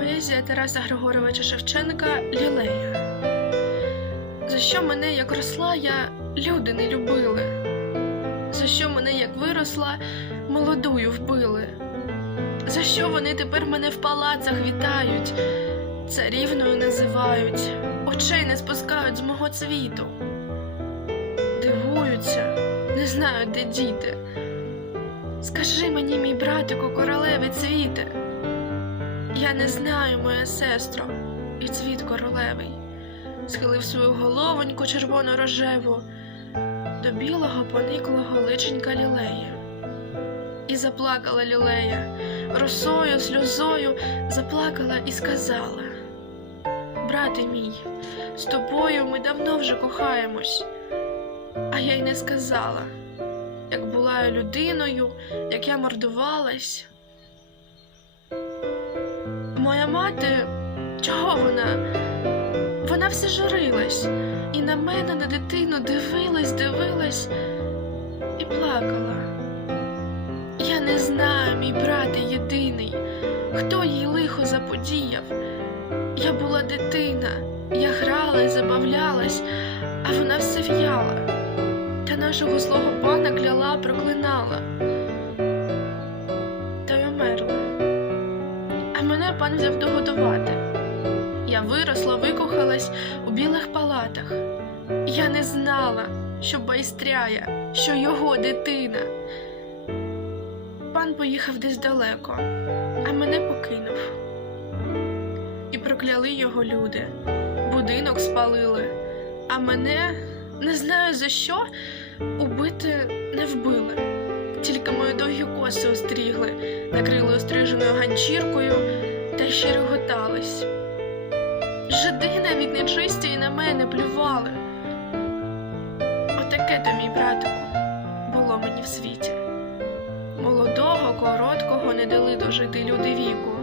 Поезія Тараса Григоровича Шевченка Лілея. За що мене, як росла, я люди не любили? За що мене, як виросла, молодую вбили? За що вони тепер мене в палацах вітають, царівною називають, очей не спускають з мого цвіту? Дивуються, не знають, де діти. Скажи мені, мій братику, королеві цвіте. Я не знаю, моя сестро, і цвіт королевий, схилив свою головоньку червоно рожеву до білого пониклого личенька лілеї. І заплакала лілея, росою, сльозою заплакала і сказала: Брате мій, з тобою ми давно вже кохаємось, а я й не сказала, як була я людиною, як я мордувалась. Моя мати, чого вона? Вона все журилась і на мене, на дитину дивилась, дивилась і плакала. Я не знаю, мій брате єдиний, хто їй лихо заподіяв. Я була дитина, я грала і забавлялась, а вона все в'яла. Та нашого злого пана кляла, проклинала. Мене пан взяв догодувати. Я виросла, викохалась у білих палатах. Я не знала, що байстряє, що його дитина. Пан поїхав десь далеко, а мене покинув. І прокляли його люди, будинок спалили, а мене, не знаю за що, убити не вбили. Тільки мої довгі коси острігли, накрили остриженою ганчіркою та ще реготались. Жиди навіть нечисті і на мене плювали. Отаке то, мій братику, було мені в світі. Молодого, короткого не дали дожити люди віку.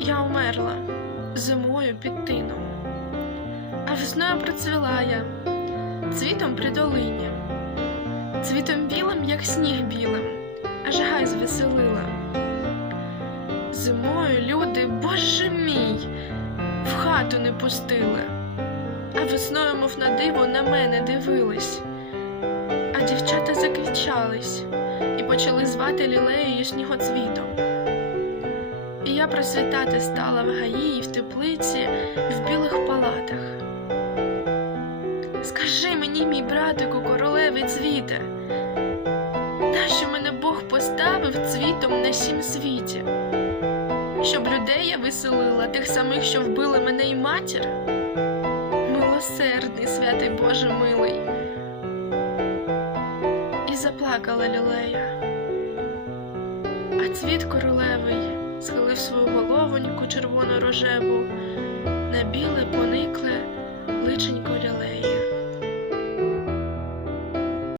Я умерла зимою під тином, а весною процвіла я цвітом при долині, цвітом білим, як сніг білим, аж гай звеселила. Зимою люди, боже мій, в хату не пустили, а весною, мов на диво, на мене дивились. А дівчата заквічались і почали звати лілеєю снігоцвітом. І я просвітати стала в гаї, і в теплиці, і в білих палатах. Скажи мені, мій братику, королеві цвіте, нащо мене Бог поставив цвітом на сім світі? Щоб людей я веселила, тих самих, що вбили мене й матір? Милосердний, святий Боже милий. І заплакала лілея. А цвіт королевий схилив свою головоньку червоно рожеву на біле поникле личенько лілеї.